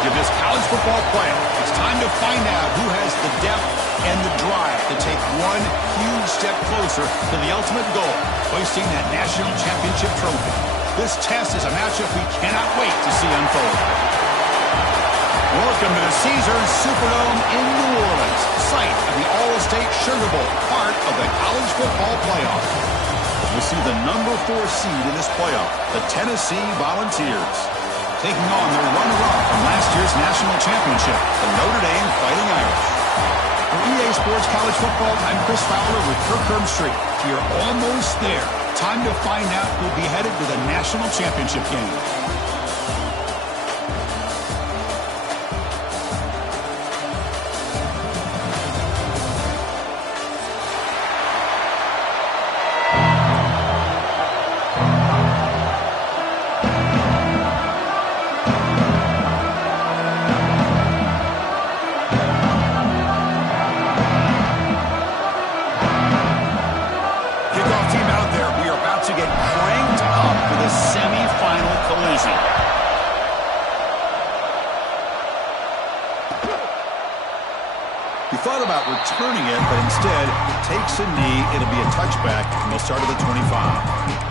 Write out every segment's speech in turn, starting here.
stage of this college football playoff. It's time to find out who has the depth and the drive to take one huge step closer to the ultimate goal, hoisting that national championship trophy. This test is a matchup we cannot wait to see unfold. Welcome to the Caesars Superdome in New Orleans, site of the All-State Sugar Bowl, part of the college football playoff. We'll see the number 4 seed in this playoff, the Tennessee Volunteers, taking on their runner-up from last year's national championship, the Notre Dame Fighting Irish. For EA Sports College Football, I'm Chris Fowler with Kirk Herbstreit. You're almost there. Time to find out who'll be headed to the national championship game. Returning it, but instead takes a knee. It'll be a touchback, and they'll start at the 25.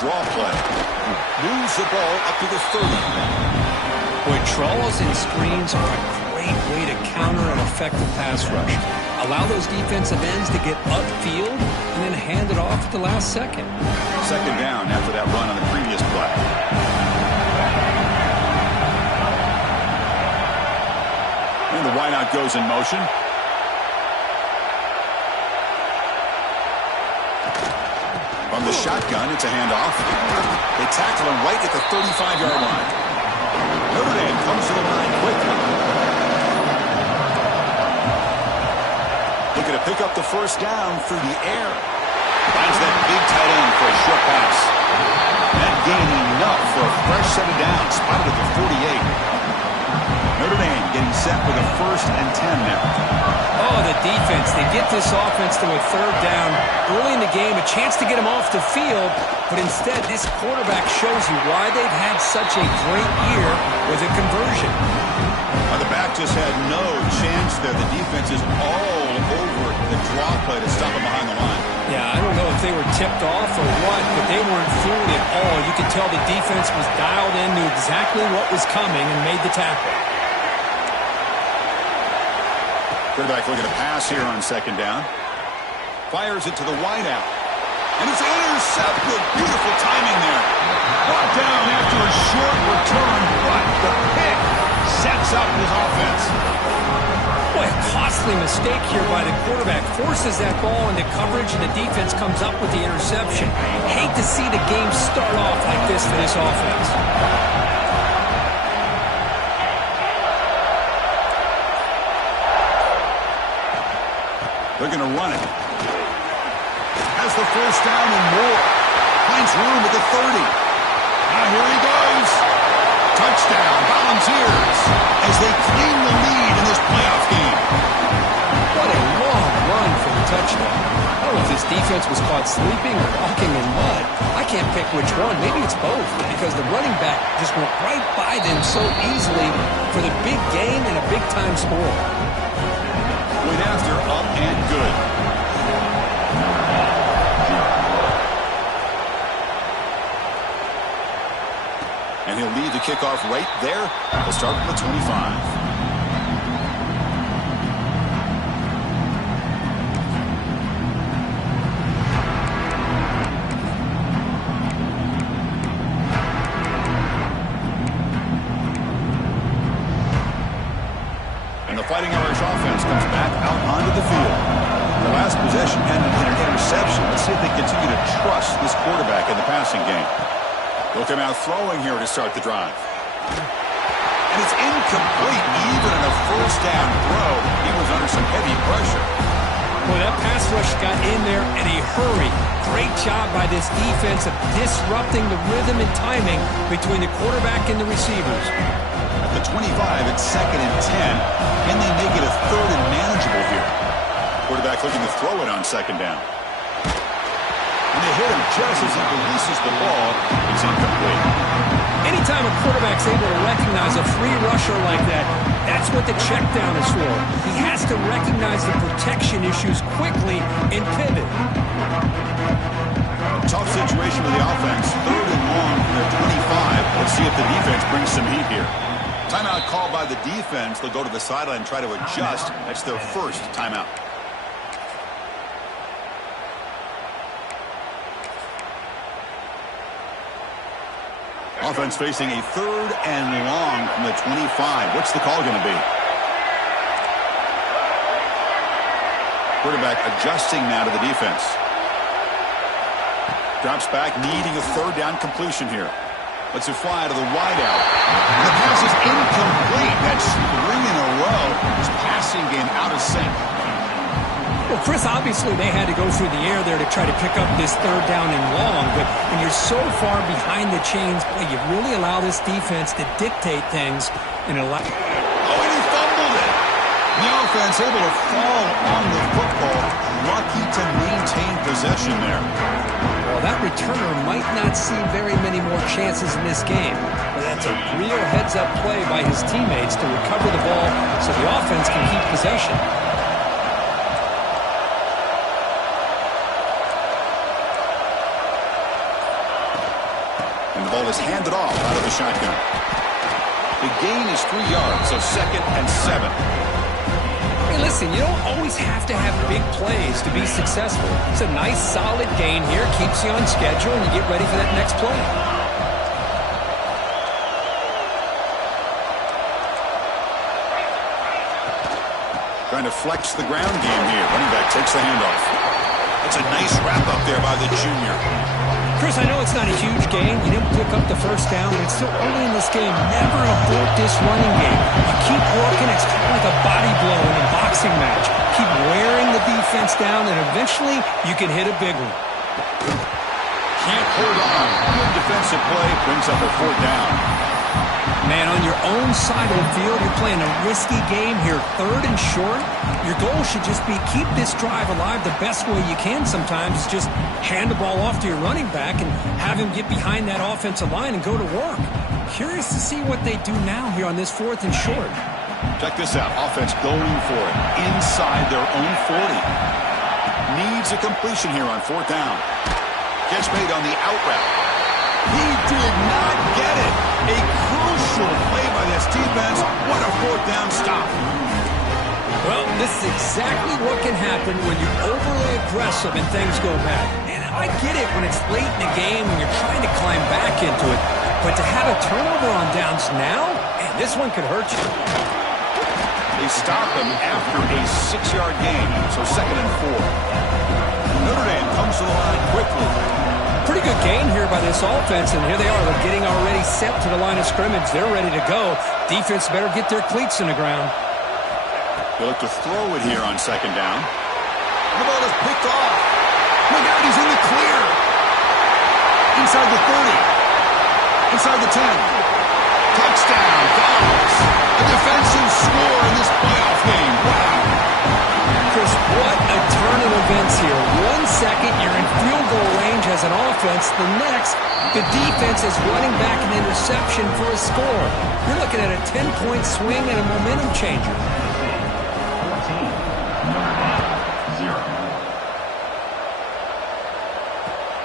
Draw play. Moves the ball up to the 30. Boy, draws and screens are a great way to counter an effective pass rush. Allow those defensive ends to get upfield and then hand it off at the last second. Second down after that run on the previous play. And the wideout goes in motion. From the shotgun, it's a handoff. They tackle him right at the 35-yard line. Notre Dame comes to the line quickly. Looking to pick up the first down through the air. Finds that big tight end for a short pass. That gaining enough for a fresh set of downs. Spotted at the 48. Notre Dame getting set for the 1st and 10 now. Oh, the defense. They get this offense to a 3rd down early in the game, a chance to get them off the field, but instead this quarterback shows you why they've had such a great year with a conversion. The back just had no chance there. The defense is all over the draw play to stop him behind the line. Yeah, I don't know if they were tipped off or what, but they weren't fooled at all. You could tell the defense was dialed in, knew exactly what was coming, and made the tackle. Quarterback looking to pass here on 2nd down. Fires it to the wideout. And it's intercepted. Beautiful timing there. Brought down after a short return, but the pick sets up his offense. Boy, a costly mistake here by the quarterback. Forces that ball into coverage, and the defense comes up with the interception. Hate to see the game start off like this for this offense. They're going to run it. Has the first down and more. Finds room at the 30. Now here he goes. Touchdown, Volunteers, as they claim the lead in this playoff game. What a long run for the touchdown. I don't know if this defense was caught sleeping or walking in mud. I can't pick which one. Maybe it's both, because the running back just went right by them so easily for the big game and a big-time score. Went after, up and good. And he'll lead the kickoff right there. He'll start from the 25. Fighting Irish offense comes back out onto the field. The last possession ended in an interception. Let's see if they continue to trust this quarterback in the passing game. They'll come out throwing here to start the drive. And it's incomplete. Even in a first down throw, he was under some heavy pressure. Well, that rush got in there in a hurry. Great job by this defense of disrupting the rhythm and timing between the quarterback and the receivers. At the 25, it's 2nd and 10. Can they make it a 3rd and manageable here? Quarterback looking to throw it on 2nd down. And they hit him just as he releases the ball. It's incomplete. Anytime a quarterback's able to recognize a free rusher like that, that's what the check down is for. He has to recognize the protection issues quickly and pivot. A tough situation for the offense. 3rd and long from their 25. Let's see if the defense brings some heat here. Timeout called by the defense. They'll go to the sideline and try to adjust. That's their first timeout. Offense facing a 3rd and long from the 25. What's the call going to be? Quarterback adjusting now to the defense. Drops back, needing a 3rd down completion here. Lets it fly to the wideout. The pass is incomplete. That's 3 in a row. His passing game out of sync. Well, Chris, obviously they had to go through the air there to try to pick up this 3rd down and long, but when you're so far behind the chains, boy, you really allow this defense to dictate things and allow... Oh, and he fumbled it. The offense able to fall on the football. Lucky to maintain possession there. Well, that returner might not see very many more chances in this game, but that's a real heads-up play by his teammates to recover the ball so the offense can keep possession. And the ball is handed off out of the shotgun. The gain is 3 yards, so 2nd and 7. Hey, listen, you don't always have to have big plays to be successful. It's a nice, solid gain here. Keeps you on schedule, and you get ready for that next play. Trying to flex the ground game here. Running back takes the handoff. That's a nice wrap up there by the junior. Chris, I know it's not a huge gain. You didn't pick up the 1st down, but it's still early in this game. Never abort this running game. You keep working. It's kind of like a body blow in a boxing match. Keep wearing the defense down, and eventually you can hit a big one. Can't hold on. Good defensive play. Brings up a 4th down. Man, on your own side of the field, you're playing a risky game here. 3rd and short. Your goal should just be keep this drive alive the best way you can sometimes. Is just hand the ball off to your running back and have him get behind that offensive line and go to work. Curious to see what they do now here on this 4th and short. Check this out. Offense going for it inside their own 40. Needs a completion here on 4th down. Catch made on the out route. He did not get it. A crucial play by this defense. What a 4th down stop. Well, this is exactly what can happen when you're overly aggressive and things go bad. And I get it when it's late in the game when you're trying to climb back into it. But to have a turnover on downs now, man, this one could hurt you. They stop him after a 6-yard gain, so 2nd and 4. Notre Dame comes to the line quickly. Pretty good gain here by this offense, and here they are. They're getting already set to the line of scrimmage. They're ready to go. Defense better get their cleats in the ground. They look to throw it here on 2nd down. The ball is picked off. Look out, he's in the clear. Inside the 30. Inside the 10. Touchdown, Dogs. A defensive score in this playoff game. Wow. Chris, what a turn of events here. 1 second, you're in field goal range as an offense. The next, the defense is running back an interception for a score. You're looking at a 10-point swing and a momentum changer.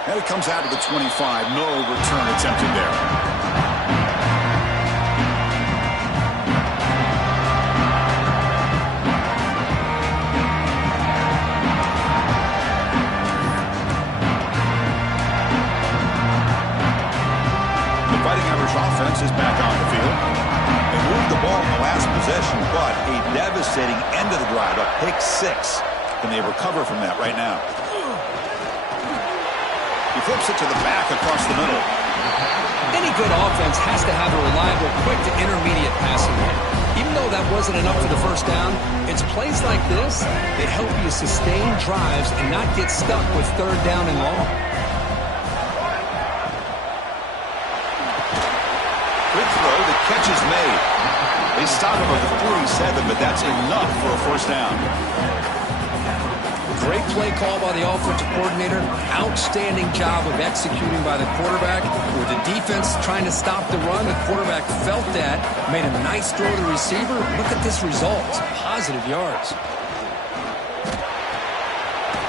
And it comes out to the 25. No return attempted there. Offense is back on the field. They moved the ball in the last possession, but a devastating end of the drive, a pick 6. Can they recover from that right now? He flips it to the back across the middle. Any good offense has to have a reliable, quick to intermediate passing game. Even though that wasn't enough for the first down, it's plays like this that help you sustain drives and not get stuck with third down and long. Quick throw, the catch is made. They stop him at the 47, but that's enough for a first down. Great play call by the offensive coordinator. Outstanding job of executing by the quarterback. With the defense trying to stop the run, the quarterback felt that, made a nice throw to the receiver. Look at this result. Positive yards.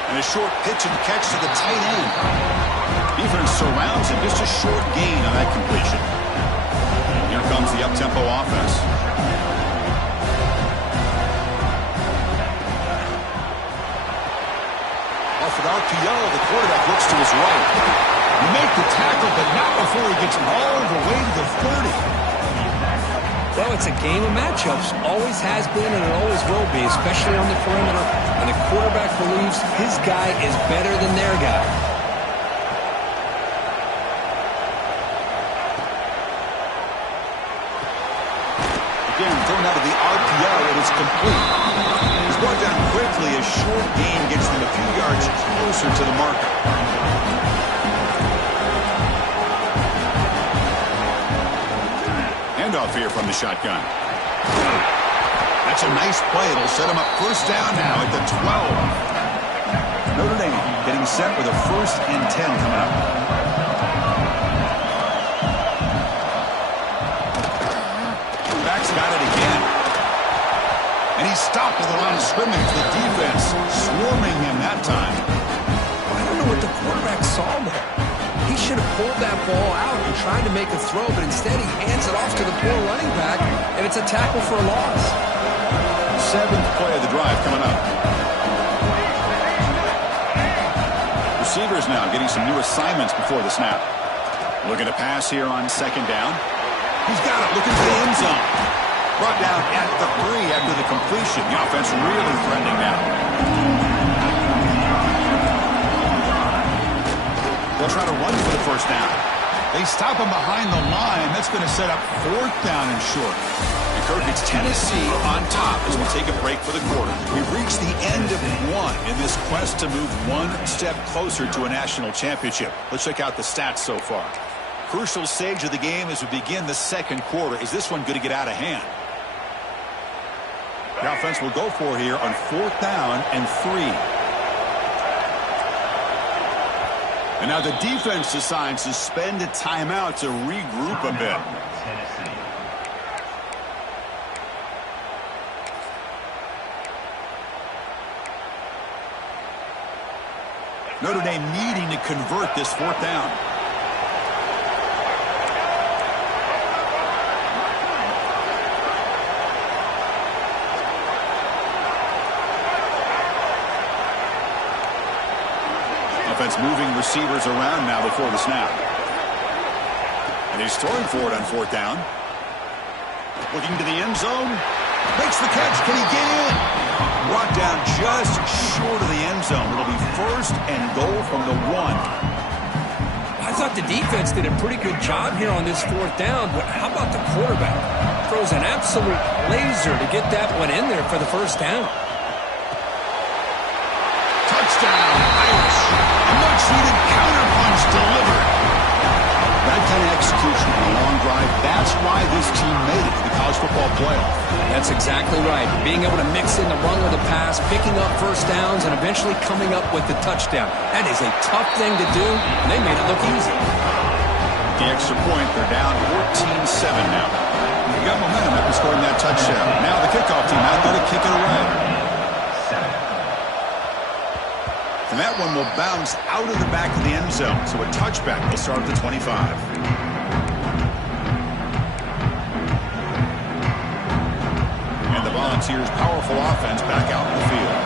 And a short pitch and catch to the tight end. Defense surrounds him. Just a short gain on that completion. Here comes the up-tempo offense. Off an RPO, the quarterback looks to his right. You make the tackle, but not before he gets all the way to the 30. Well, it's a game of matchups. Always has been and it always will be, especially on the perimeter. And the quarterback believes his guy is better than their guy. Again, thrown out of the RPO, and it's complete. He's brought down quickly. A short gain gets them a few yards closer to the marker. Handoff here from the shotgun. That's a nice play. It'll set him up first down now at the 12. Notre Dame getting set with a 1st and 10 coming up. Back's got it again. And he's stopped with a line of scrimmage. The defense swarming him that time. I don't know what the quarterback saw there. He should have pulled that ball out and tried to make a throw, but instead he hands it off to the poor running back, and it's a tackle for a loss. 7th play of the drive coming up. Receivers now getting some new assignments before the snap. Looking to pass here on 2nd down. He's got it, looking for the end zone. Brought down at the 3 after the completion. The offense really threatening now. They'll try to run for the first down. They stop him behind the line. That's going to set up 4th down and short. And Kirk, it's Tennessee on top as we take a break for the quarter. We've reached the end of one in this quest to move one step closer to a national championship. Let's check out the stats so far. Crucial stage of the game as we begin the 2nd quarter. Is this one going to get out of hand? The offense will go for here on 4th down and 3. And now the defense decides to spend a timeout to regroup a bit. Notre Dame needing to convert this 4th down. Offense moving receivers around now before the snap. And he's throwing for it on 4th down. Looking to the end zone. Makes the catch. Can he get in? Brought down just short of the end zone. It'll be 1st and goal from the 1. I thought the defense did a pretty good job here on this 4th down, but how about the quarterback? Throws an absolute laser to get that one in there for the 1st down. Touchdown, Irish. A much-needed counterpunch delivered. That kind of execution on a long drive, that's why this team made it to the college football playoff. That's exactly right. Being able to mix in the run with the pass, picking up 1st downs, and eventually coming up with the touchdown. That is a tough thing to do, and they made it look easy. The extra point, they're down 14-7 now. They got momentum after scoring that touchdown. Now the kickoff team out there to kick it away. And that one will bounce out of the back of the end zone. So a touchback will start at the 25. And the Volunteers' powerful offense back out in the field.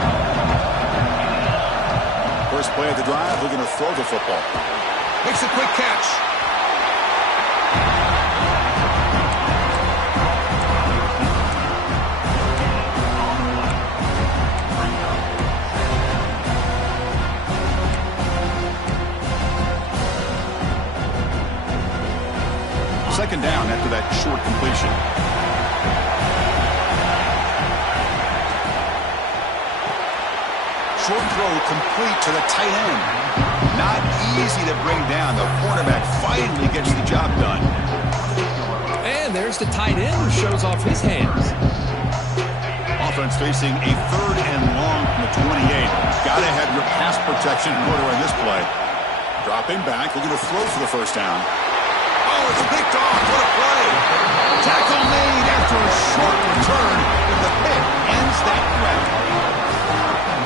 First play of the drive, looking to throw the football. Makes a quick catch. second down after that short completion. Short throw complete to the tight end. Not easy to bring down. The cornerback finally gets the job done. And there's the tight end who shows off his hands. Offense facing a third and long from the 28. Got to have your pass protection in order in this play. Dropping back, looking to throw for the first down. Oh, it's picked off. What a play. Tackle made after a short return, and the pick ends that threat.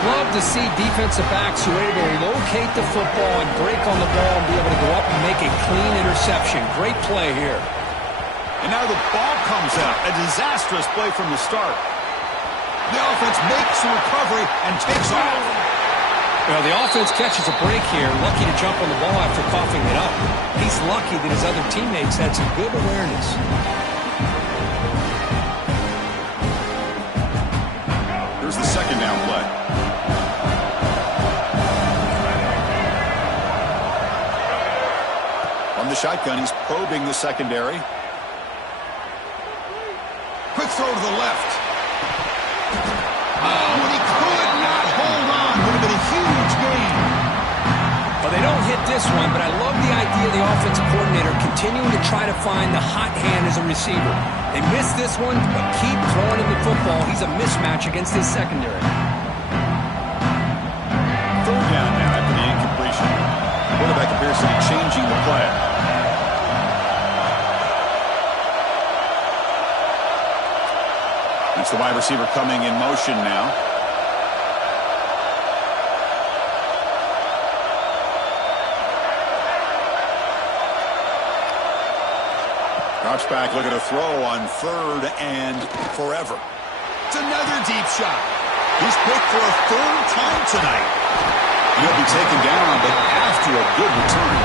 Love to see defensive backs who are able to locate the football and break on the ball and be able to go up and make a clean interception. Great play here. And now the ball comes out. A disastrous play from the start. The offense makes a recovery and takes off. Well, the offense catches a break here, lucky to jump on the ball after coughing it up. He's lucky that his other teammates had some good awareness. Here's the second down play. From the shotgun, he's probing the secondary. Quick throw to the left. Oh, and he could not hold on. Would have been a huge gain. Well, they don't hit this one, but I love the idea of the offensive coordinator continuing to try to find the hot hand as a receiver. They missed this one, but keep throwing him the football. He's a mismatch against his secondary. Third down now after the incompletion. The quarterback appears to be changing the play. It's the wide receiver coming in motion now. Drops back, looking to throw on third and forever. It's another deep shot. He's picked for a third time tonight. He'll be taken down, but after a good return.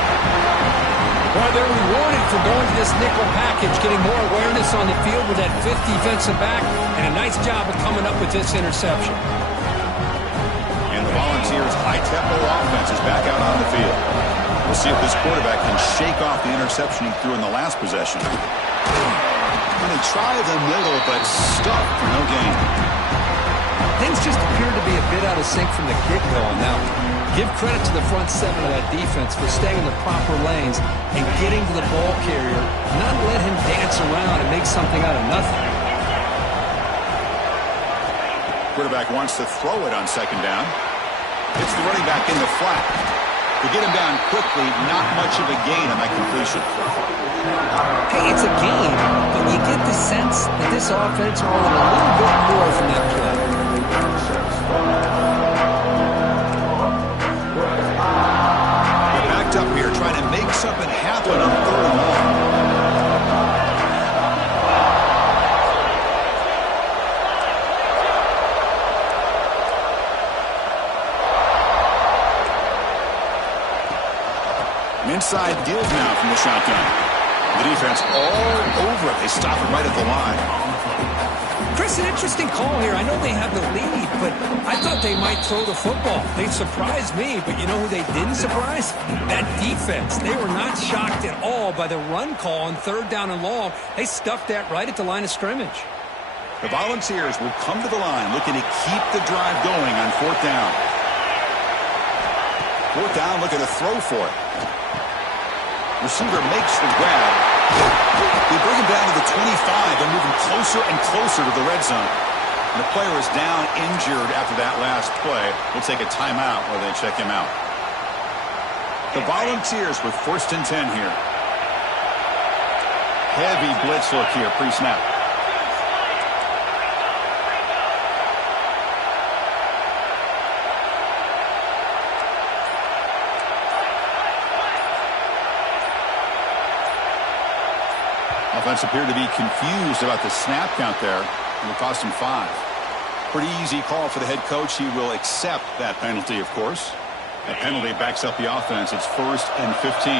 Well, they're rewarded for going to this nickel package, getting more awareness on the field with that fifth defensive back, and a nice job of coming up with this interception. And the Volunteers' high-tempo offense is back out on the field. We'll see if this quarterback can shake off the interception he threw in the last possession. And they try the middle, but stuck for no gain. Things just appear to be a bit out of sync from the get-go on that one. Give credit to the front seven of that defense for staying in the proper lanes and getting to the ball carrier, not let him dance around and make something out of nothing. Quarterback wants to throw it on second down. It's the running back in the flat. To get him down quickly, not much of a gain on that completion. Hey, it's a gain, but you get the sense that this offense wanted a little bit more from that play. Up here trying to make something happen on third and long. Inside deals now from the shotgun. The defense all over it. They stop it right at the line. Chris, an interesting call here. I know they have the lead, but I thought they might throw the football. They surprised me, but you know who they didn't surprise? That defense. They were not shocked at all by the run call on third down and long. They stuck that right at the line of scrimmage. The Volunteers will come to the line looking to keep the drive going on fourth down. Fourth down, looking to throw for it. Receiver makes the grab. They bring him down to the 25. They're moving closer and closer to the red zone. And the player is down injured after that last play. We'll take a timeout while they check him out. The Volunteers with first and 10 here. Heavy blitz look here pre-snap. Offense appeared to be confused about the snap count there, and it cost him 5. Pretty easy call for the head coach. He will accept that penalty, of course. That penalty backs up the offense. It's first and 15.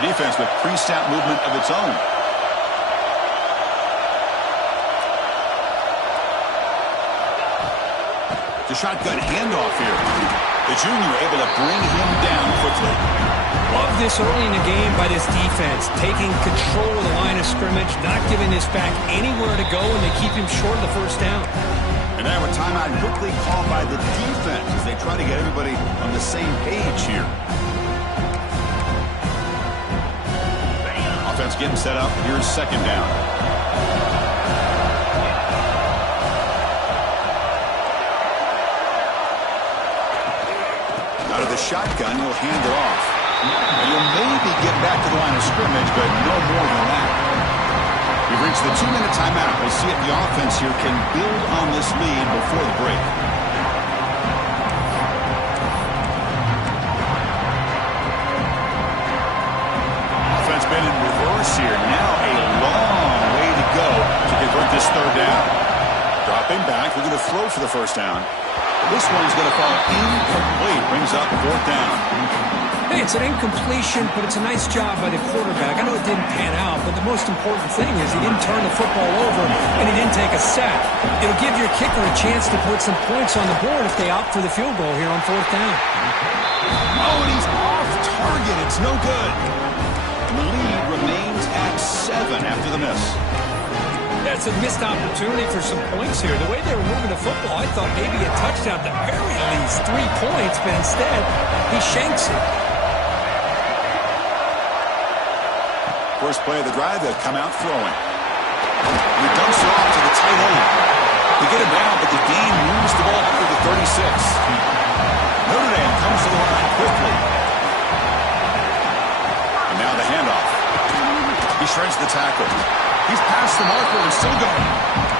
The defense with pre-snap movement of its own. The shotgun handoff here. The junior able to bring him down quickly. Love this early in the game by this defense, taking control of the line of scrimmage, not giving this back anywhere to go, and they keep him short of the first down. And now a timeout quickly called by the defense as they try to get everybody on the same page here. Offense getting set up. Here's second down. Out of the shotgun, he'll hand it off. And he'll maybe get back to the line of scrimmage, but no more than that. We've reached the 2-minute timeout. We'll see if the offense here can build on this lead before the break. Offense been in reverse here. Now a long way to go to convert this third down. Dropping back. We're going to throw for the first down. This one's going to fall incomplete. Brings up fourth down. Hey, it's an incompletion, but it's a nice job by the quarterback. I know it didn't pan out, but the most important thing is he didn't turn the football over and he didn't take a sack. It'll give your kicker a chance to put some points on the board if they opt for the field goal here on fourth down. Oh, and he's off target. It's no good. The lead remains at 7 after the miss. That's a missed opportunity for some points here. The way they were moving the football, I thought maybe a touchdown, at the very least 3 points, but instead he shanks it. First play of the drive, they'll come out throwing. He dumps it off to the tight end. They get him down, but the game moves the ball up to the 36. Notre Dame comes to the line quickly. And now the handoff. He shreds the tackle. He's past the marker and still going.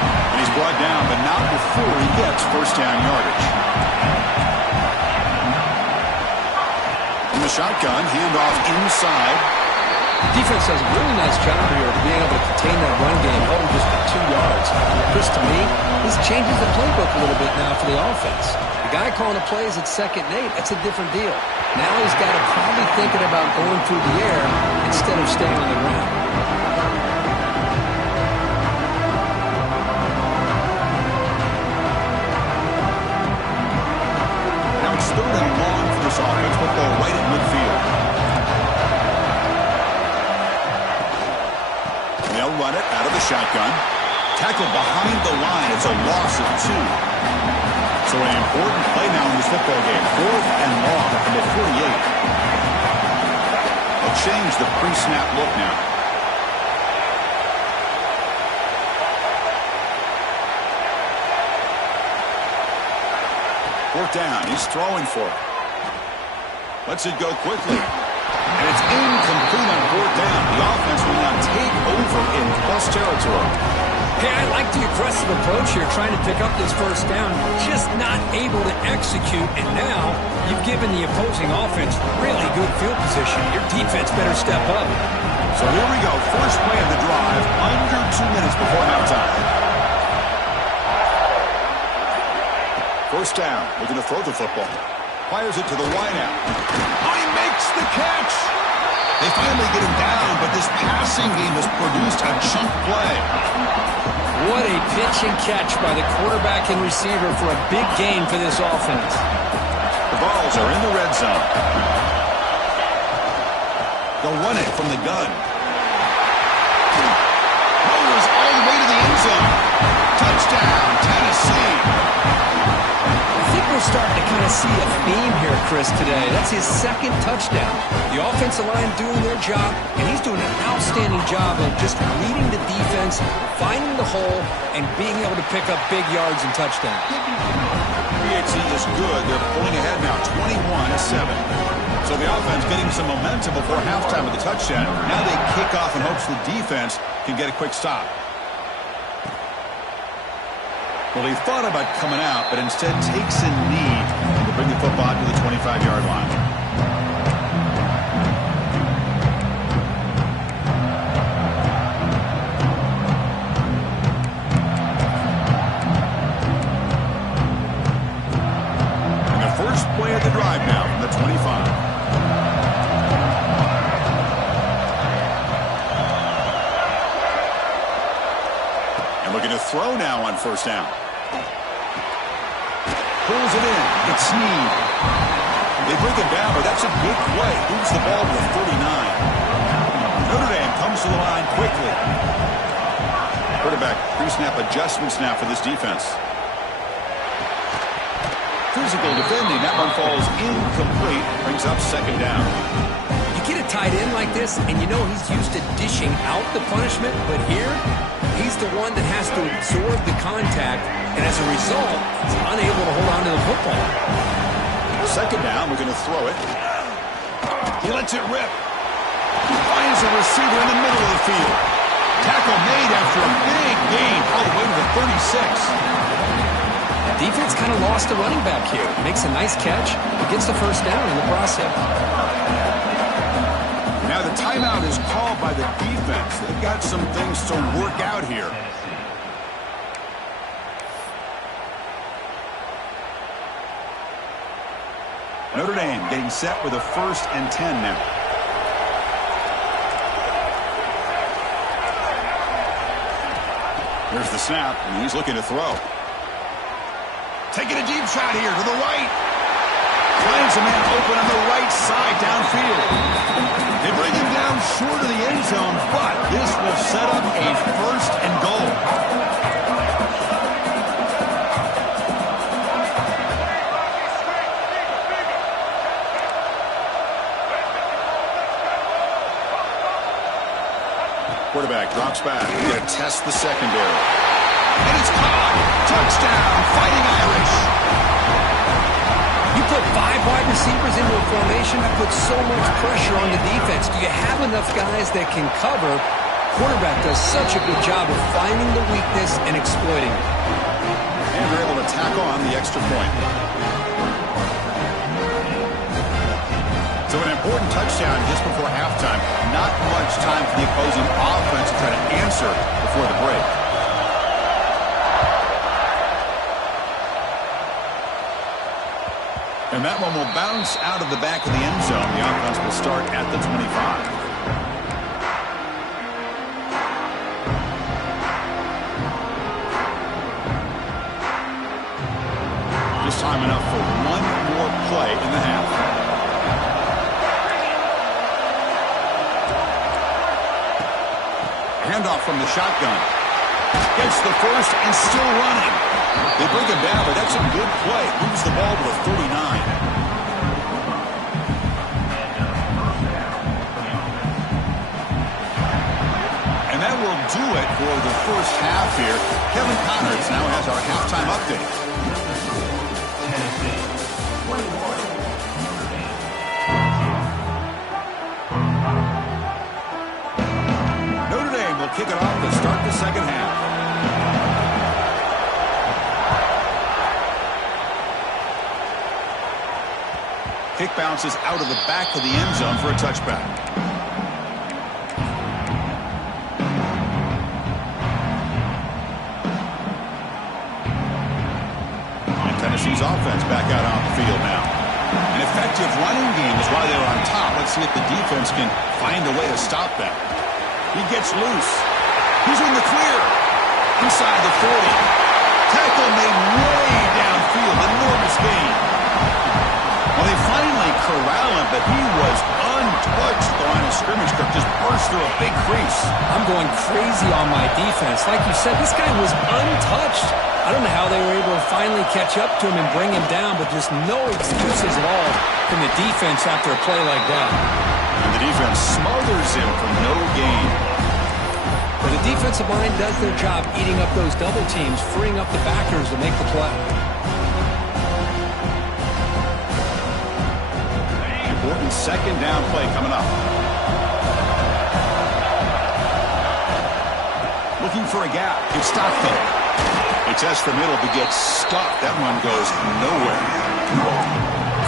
And he's brought down, but not before he gets first down yardage. From the shotgun, handoff inside. Defense does a really nice job here of being able to contain that run game, hold him just for 2 yards. Chris, to me, this changes the playbook a little bit now for the offense. The guy calling the plays at 2nd and 8, that's a different deal. Now he's got to probably thinking about going through the air instead of staying on the ground. Now it's 3rd and long for this offense. Football right at midfield. They'll run it out of the shotgun. Tackled behind the line. It's a loss of 2. So an important play now in this football game. 4th and long from the 48. They'll change the pre-snap look now. Fourth down. He's throwing for it. Lets it go quickly. And it's incomplete on 4th down. The offense will now take over in plus territory. Hey, I like the aggressive approach here, trying to pick up this first down, just not able to execute, and now you've given the opposing offense really good field position. Your defense better step up. So here we go, first play of the drive, under 2 minutes before halftime. First down, looking to throw the football. Fires it to the wideout. Oh, he makes the catch! They finally get him down, but this passing game has produced a chunk play. What a pitch and catch by the quarterback and receiver for a big gain for this offense. The balls are in the red zone. They'll run it from the gun. Goes all the way to the end zone. Touchdown, Tennessee. I think we're starting to kind of see a theme here, Chris, today. That's his 2nd touchdown. The offensive line doing their job, and he's doing an outstanding job of just reading the defense, finding the hole, and being able to pick up big yards and touchdowns. PAT is good. They're pulling ahead now, 21-7. So the offense getting some momentum before halftime with the touchdown. Now they kick off in hopes the defense can get a quick stop. Well, he thought about coming out, but instead takes a knee to bring the football to the 25-yard line. And the first play of the drive now from the 25. Looking to throw now on first down. Pulls it in. It's Snead. They bring him down, but that's a good play. Moves the ball to the 39. Notre Dame comes to the line quickly. Quarterback pre-snap adjustments now for this defense. Physical defending. That one falls incomplete. Brings up second down. You get a tight end like this, and you know he's used to dishing out the punishment, but here, he's the one that has to absorb the contact, and as a result, he's unable to hold on to the football. Second down, we're going to throw it. He lets it rip. He finds a receiver in the middle of the field. Tackle made after a big gain all the way to the 36. Defense kind of lost the running back here. Makes a nice catch, but gets the first down in the process. Now the timeout is called by the defense. They've got some things to work out here. Notre Dame getting set with a 1st and 10 now. Here's the snap, and he's looking to throw. Taking a deep shot here to the right. Finds a man open on the right side downfield. They bring him down short of the end zone, but this will set up a 1st and goal. Quarterback drops back. He's going to test the secondary. And it's caught. Touchdown, Fighting Irish. You put 5 wide receivers into a formation, that puts so much pressure on the defense. Do you have enough guys that can cover? Quarterback does such a good job of finding the weakness and exploiting it. And they're able to tack on the extra point. So an important touchdown just before halftime. Not much time for the opposing offense to try to answer before the break. And that one will bounce out of the back of the end zone. The offense will start at the 25. Just time enough for one more play in the half. Handoff from the shotgun. Gets the first and still running. They bring him down, but that's a good play. Moves the ball to the 39. And that will do it for the first half here. Kevin Connors now has our halftime update. Notre Dame will kick it off to start the second half. Kick bounces out of the back of the end zone for a touchback. And Tennessee's offense back out on the field now. An effective running game is why they're on top. Let's see if the defense can find a way to stop that. He gets loose. He's in the clear. Inside the 40. Tackle made way downfield. Enormous gain. Well, they finally corral him, but he was untouched. The line of scrimmage just burst through a big crease. I'm going crazy on my defense. Like you said, this guy was untouched. I don't know how they were able to finally catch up to him and bring him down, but just no excuses at all from the defense after a play like that. And the defense smothers him for no gain. But the defensive line does their job eating up those double teams, freeing up the backers to make the play. Important second down play coming up. Looking for a gap. It's Stockton. They test the middle, but gets stuck. That one goes nowhere.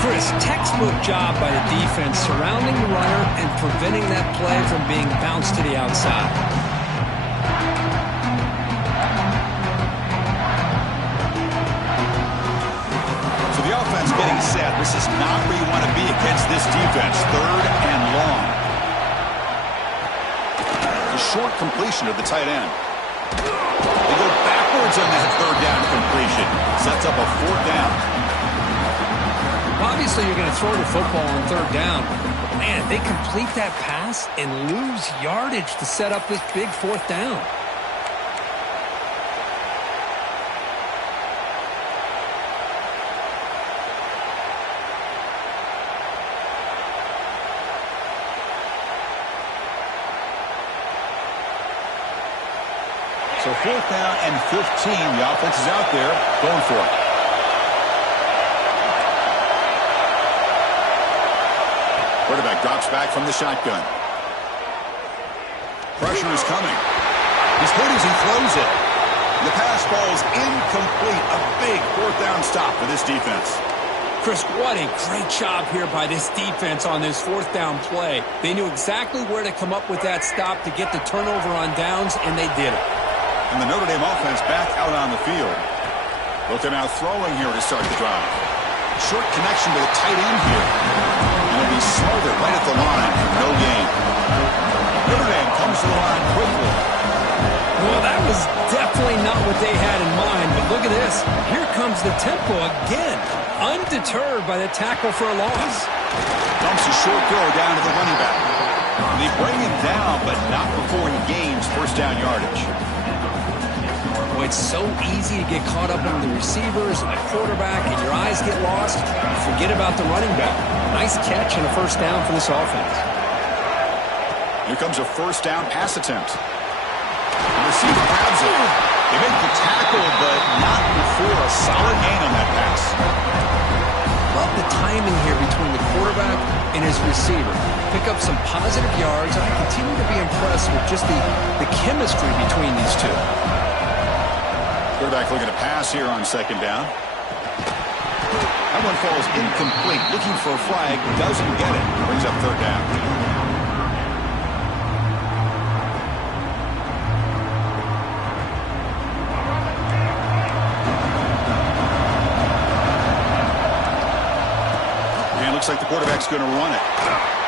Chris, textbook job by the defense surrounding the runner and preventing that play from being bounced to the outside. So the offense getting set. This is not where you want to be against this defense. 3rd and long. A short completion of the tight end. They go backwards on that 3rd down completion. Sets up a 4th down. Wow, Obviously, you're going to throw the football on third down. Man, they complete that pass and lose yardage to set up this big fourth down. So 4th down and 15. The offense is out there going for it. Quarterback drops back from the shotgun. Pressure is coming. He's hit as he throws it. The pass falls incomplete. A big 4th down stop for this defense. Chris, what a great job here by this defense on this 4th down play. They knew exactly where to come up with that stop to get the turnover on downs, and they did it. And the Notre Dame offense back out on the field. Look, they're now throwing here to start the drive. Short connection to the tight end here. And it'll be smothered right at the line. No gain. Notre Dame comes to the line quickly. Well, that was definitely not what they had in mind, but look at this. Here comes the tempo again. Undeterred by the tackle for a loss. Dumps a short throw down to the running back. They bring him down, but not before he gains first down yardage. Boy, it's so easy to get caught up on the receivers and the quarterback, and your eyes get lost. Forget about the running back. Nice catch and a first down for this offense. Here comes a first down pass attempt. The receiver grabs it. They make the tackle, but not before a solid gain on that pass. Love the timing here between the quarterback and his receiver. Pick up some positive yards, and I continue to be impressed with just the chemistry between these two. Quarterback looking to pass here on second down. That one falls incomplete. Looking for a flag. Doesn't get it. Brings up third down. Looks like the quarterback's going to run it.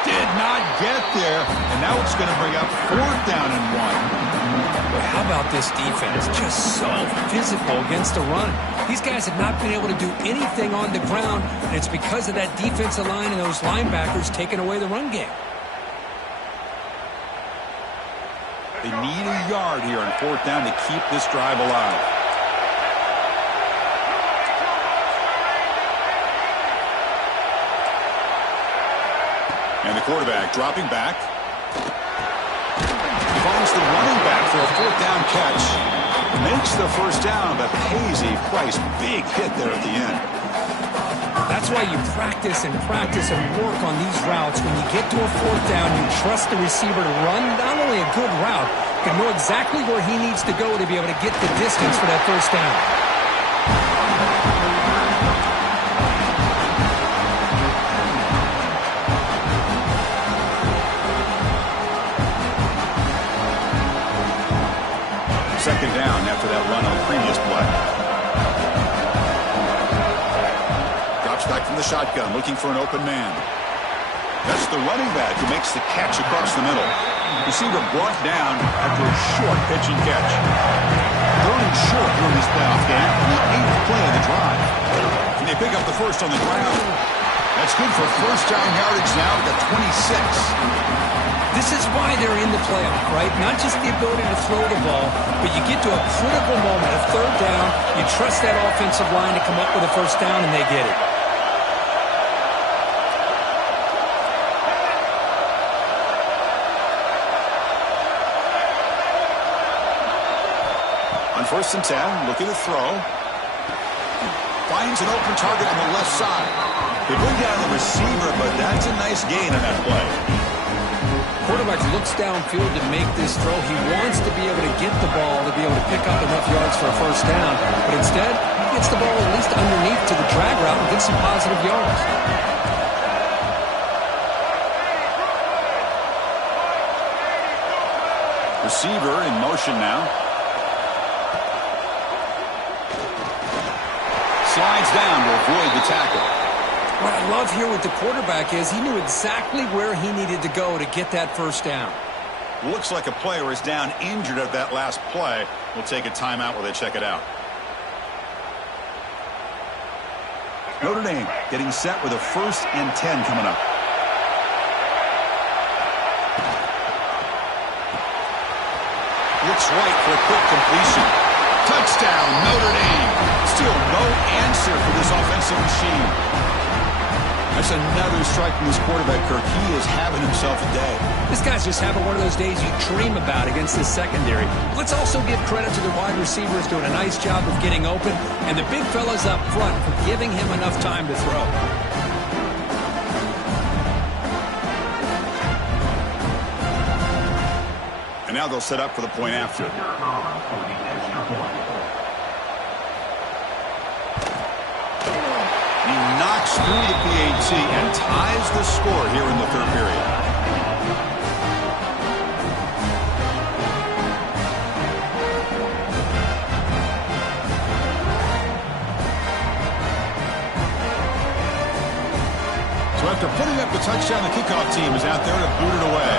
Did not get there, and now it's going to bring up 4th down and 1. But how about this defense? Just so physical against the run. These guys have not been able to do anything on the ground, and it's because of that defensive line and those linebackers taking away the run game. They need a yard here on 4th down to keep this drive alive. And the quarterback dropping back. Finds the running back for a 4th down catch. Makes the first down, but pays a price. Big hit there at the end. That's why you practice and work on these routes. When you get to a 4th down, you trust the receiver to run not only a good route, but know exactly where he needs to go to be able to get the distance for that first down. Second down after that run on the previous play. Drops back from the shotgun, looking for an open man. That's the running back who makes the catch across the middle. Receiver brought down after a short pitch and catch. 3rd and short during this playoff game, and the 8th play of the drive. Can they pick up the first on the ground? That's good for first down yardage now at the 26. This is why they're in the playoff, right? Not just the ability to throw the ball, but you get to a critical moment, a 3rd down, you trust that offensive line to come up with a first down, and they get it. On 1st and 10, looking to throw. Finds an open target on the left side. They bring down the receiver, but that's a nice gain on that play. Quarterback looks downfield to make this throw. He wants to be able to get the ball to be able to pick up enough yards for a first down. But instead, he gets the ball at least underneath to the drag route and gets some positive yards. Receiver in motion now. Slides down to avoid the tackle. What I love here with the quarterback is he knew exactly where he needed to go to get that first down. Looks like a player is down injured at that last play. We'll take a timeout while they check it out. Notre Dame getting set with a 1st and 10 coming up. Looks right for a quick completion. Touchdown, Notre Dame. Still no answer for this offensive machine. That's another strike from this quarterback, Kirk. He is having himself a day. This guy's just having one of those days you dream about against the secondary. Let's also give credit to the wide receivers doing a nice job of getting open, and the big fellas up front for giving him enough time to throw. And now they'll set up for the point after. He knocks through the PAT and ties the score here in the 3rd period. So after putting up the touchdown, the kickoff team is out there to boot it away.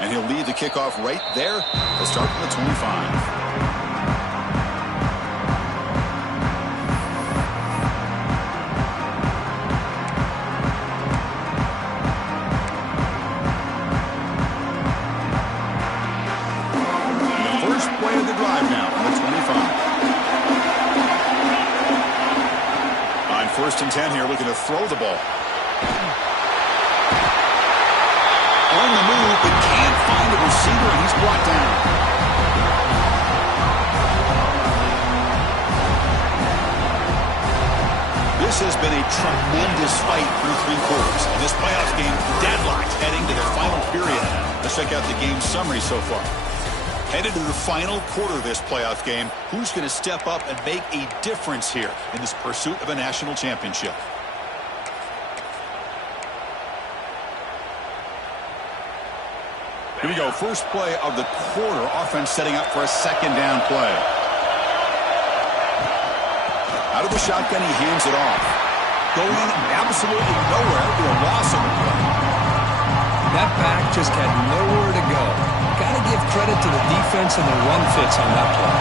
And he'll lead the kickoff right there to start from the 25. First and 10 here, looking to throw the ball. On the move, but can't find the receiver, and he's brought down. This has been a tremendous fight through 3 quarters. And this playoff game deadlocked heading to the final period. Let's check out the game summary so far. Headed to the final quarter of this playoff game, who's going to step up and make a difference here in this pursuit of a national championship? Here we go. First play of the quarter. Offense setting up for a 2nd down play. Out of the shotgun, he hands it off. Going absolutely nowhere with a loss of the play. That back just had nowhere to go. Got to give credit to the defense and the run fits on that play.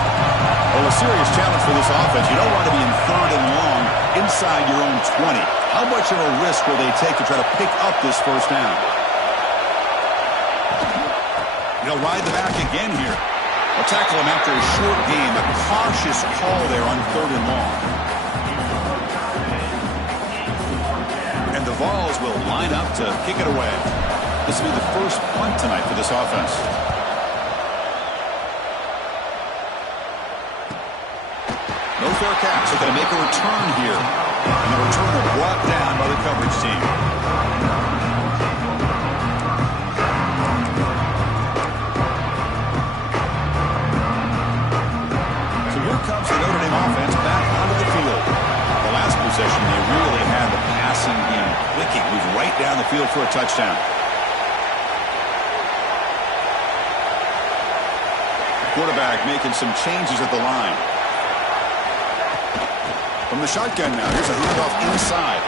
Well, a serious challenge for this offense. You don't want to be in 3rd and long inside your own 20. How much of a risk will they take to try to pick up this 1st down? They'll ride the back again here. They'll tackle him after a short game. A cautious call there on 3rd and long. And the Vols will line up to kick it away. This will be the first punt tonight for this offense. No fair catch. They're going to make a return here. And the returner brought down by the coverage team. So here comes the Notre Dame offense back onto the field. The last possession, they really had the passing game clicking. Moved right down the field for a touchdown. Quarterback making some changes at the line. From the shotgun now, here's a handoff inside.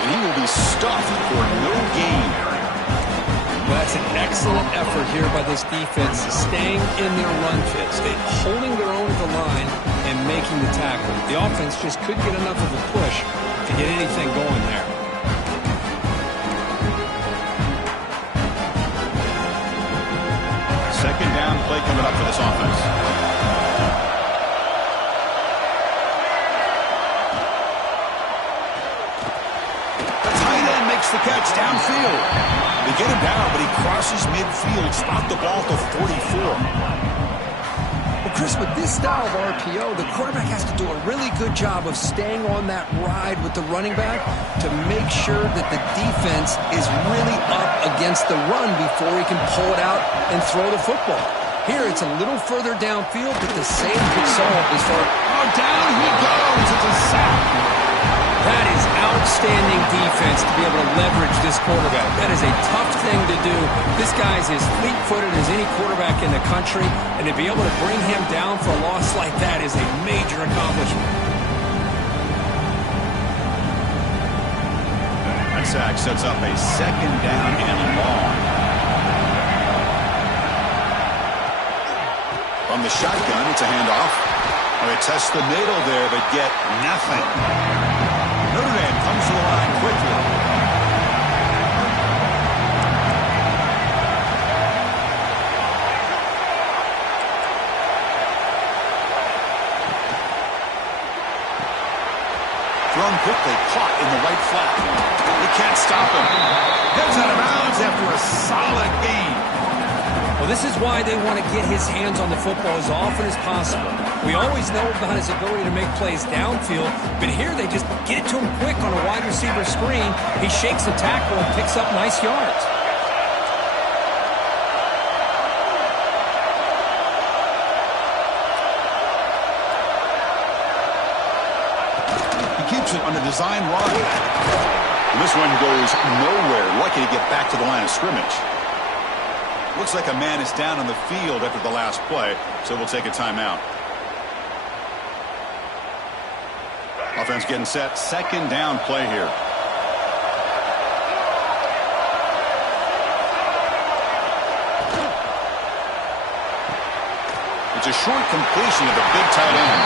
And he will be stuffed for no gain. Well, that's an excellent effort here by this defense, staying in their run fit, holding their own at the line and making the tackle. The offense just couldn't get enough of a push to get anything going there. Second down play coming up for this offense. The tight end makes the catch downfield. They get him down, but he crosses midfield, spot the ball to 44. Well, Chris, with this style of RPO, the quarterback has to do a really good job of staying on that ride with the running back to make sure that the defense is really up against the run before he can pull it out and throw the football. Here, it's a little further downfield, but the same result as far as... Oh, down he goes. It's a sack. That is outstanding defense to be able to leverage this quarterback. That is a tough thing to do. This guy's as fleet-footed as any quarterback in the country, and to be able to bring him down for a loss like that is a major accomplishment. That sack sets up a 2nd down and long. From the shotgun, it's a handoff. They test the middle there, but get nothing. Notre Dame comes to the line quickly. Thrown quickly, caught in the right flat. They can't stop him. Heads out of bounds after a solid gain. Well, this is why they want to get his hands on the football as often as possible. We always know about his ability to make plays downfield, but here they just get it to him quick on a wide receiver screen. He shakes the tackle and picks up nice yards. He keeps it on a design run. And this one goes nowhere. Lucky to get back to the line of scrimmage. Looks like a man is down on the field after the last play, so we'll take a timeout. Offense getting set. Second down play here. It's a short completion of the big tight end.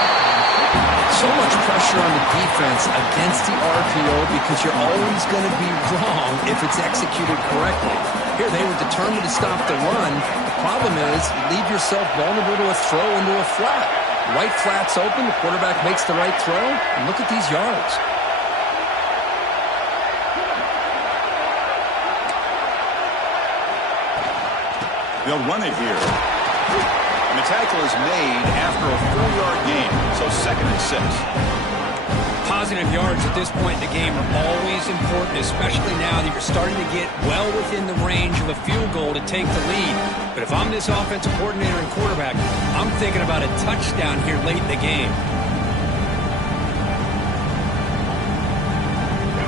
So much pressure on the defense against the RPO because you're always going to be wrong if it's executed correctly. Here, they were determined to stop the run. The problem is you leave yourself vulnerable to a throw into a flat. Right flat's open, the quarterback makes the right throw, and look at these yards. They'll run it here. And the tackle is made after a 4-yard gain, so 2nd and 6. Positive yards at this point in the game are always important, especially now that you're starting to get well within the range of a field goal to take the lead. But if I'm this offensive coordinator and quarterback, I'm thinking about a touchdown here late in the game.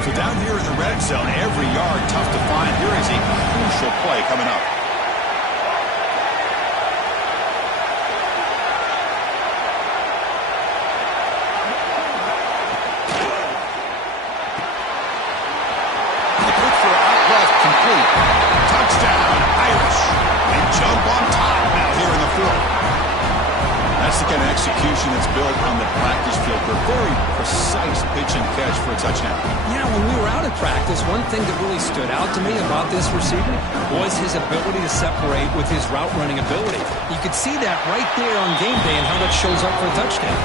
So down here in the red zone, every yard tough to find. Here is a crucial play coming up. Touchdown, Irish. They jump on top now here in the 4th. That's the kind of execution that's built on the practice field for a very precise pitch and catch for a touchdown. Yeah, when we were out at practice, one thing that really stood out to me about this receiver was his ability to separate with his route running ability. You could see that right there on game day and how that shows up for a touchdown.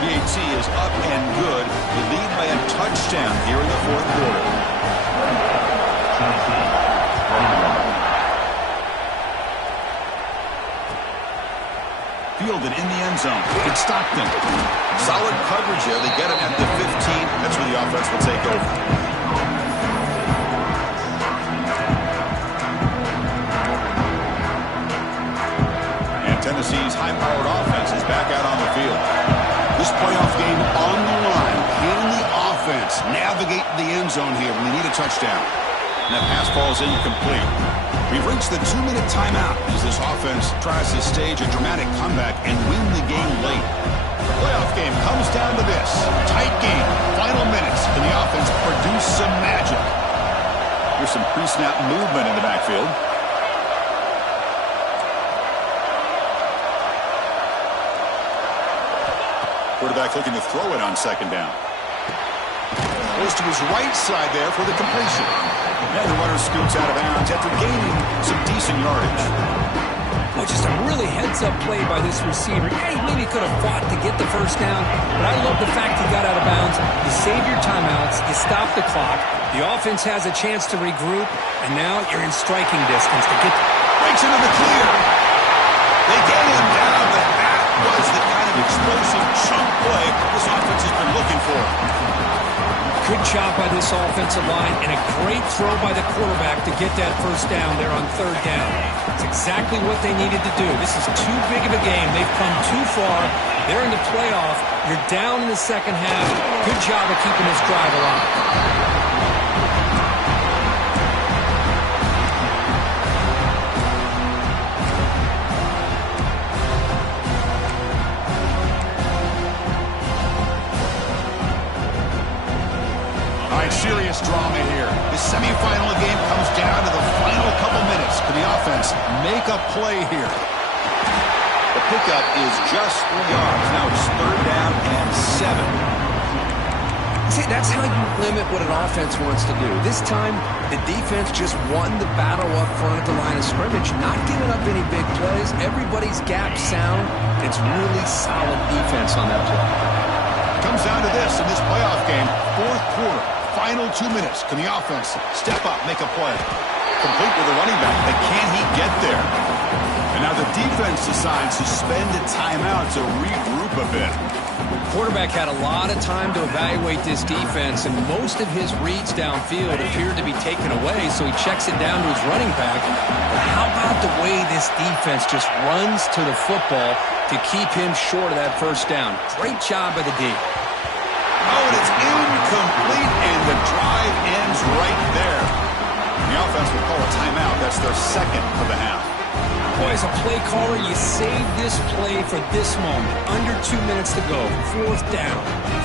BAT is up and good. They lead by a touchdown here in the 4th quarter. Fielded in the end zone. It's Stockton. Solid coverage here. They get it at the 15. That's where the offense will take over. And Tennessee's high-powered offense is back out on the field. This playoff game on the line. Can the offense navigate the end zone here when they need a touchdown? And that pass falls incomplete. We've reached the 2-minute timeout as this offense tries to stage a dramatic comeback and win the game late. The playoff game comes down to this. Tight game, final minutes, and the offense produce some magic. Here's some pre-snap movement in the backfield. Quarterback looking to throw it on 2nd down. Goes to his right side there for the completion. And the runner scoots out of bounds after gaining some decent yardage. Well, just a really heads-up play by this receiver. Yeah, he maybe could have fought to get the first down, but I love the fact he got out of bounds. You save your timeouts, you stop the clock, the offense has a chance to regroup, and now you're in striking distance to get... Breaks into the clear. They get him down, but that was the kind of explosive chunk play this offense has been looking for. Good job by this offensive line and a great throw by the quarterback to get that first down there on 3rd down. It's exactly what they needed to do. This is too big of a game. They've come too far. They're in the playoff. You're down in the 2nd half. Good job of keeping this drive alive. Serious drama here. The semifinal game comes down to the final couple minutes. Can the offense make a play here? pickup is just 3 yards. Now it's 3rd down and 7. See, that's how you limit what an offense wants to do. This time, the defense just won the battle up front at the line of scrimmage, not giving up any big plays. Everybody's gap sound. It's really solid defense on that play. Comes down to this in this playoff game. 4th quarter, final 2 minutes. Can the offense step up, make a play? Complete with the running back, but can he get there? And now the defense decides to spend a timeout to regroup a bit. Quarterback had a lot of time to evaluate this defense, and most of his reads downfield appeared to be taken away, so he checks it down to his running back. But how about the way this defense just runs to the football to keep him short of that 1st down? Great job by the D. Oh, and it's incomplete, and the drive ends right there. The offense will call a timeout. That's their 2nd of the half. Boy, as a play caller, you save this play for this moment. Under 2 minutes to go. 4th down.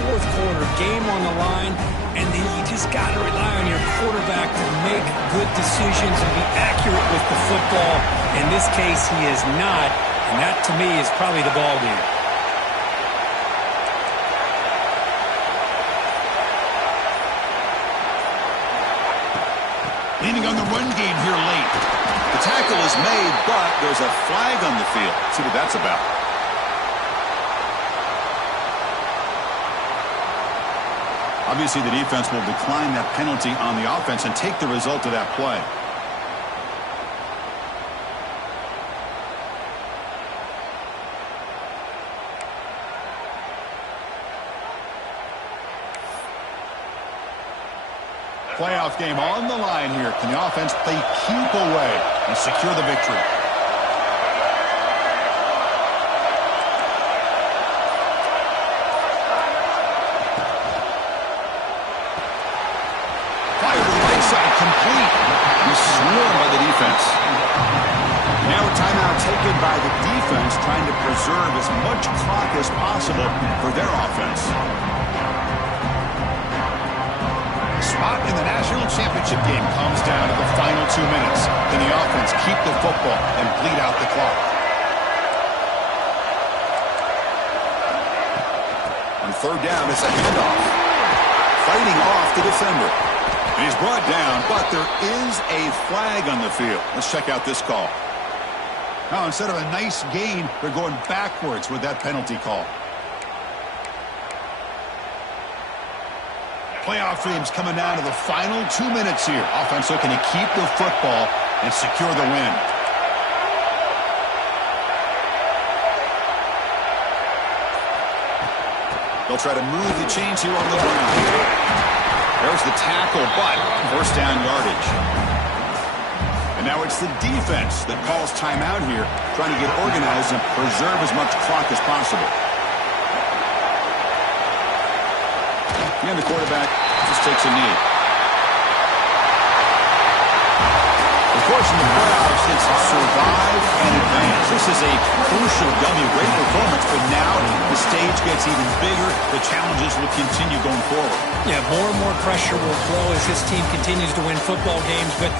4th quarter. Game on the line. And then you just got to rely on your quarterback to make good decisions and be accurate with the football. In this case, he is not. And that, to me, is probably the ball game. Leaning on the run game here late. The tackle is made, but there's a flag on the field. Let's see what that's about. Obviously, the defense will decline that penalty on the offense and take the result of that play. Playoff game on the line here. Can the offense play keep away and secure the victory? Fire to the right side, complete. He's swarmed by the defense. Now a timeout taken by the defense, trying to preserve as much clock as possible for their offense. Spot in the national championship game comes down to the final 2 minutes. Can the offense keep the football and bleed out the clock? On 3rd down, it's a handoff. Fighting off the defender. And he's brought down, but there is a flag on the field. Let's check out this call. Now, instead of a nice gain, they're going backwards with that penalty call. Playoff games coming down to the final 2 minutes here. Offense looking to keep the football and secure the win. They'll try to move the chains here on the ground. There's the tackle, but 1st down yardage. And now it's the defense that calls timeout here, trying to get organized and preserve as much clock as possible. And the quarterback just takes a knee. Of course, in the playoffs, it's survive and advance. This is a crucial W. Great performance, but now the stage gets even bigger. The challenges will continue going forward. Yeah, more and more pressure will flow as this team continues to win football games, but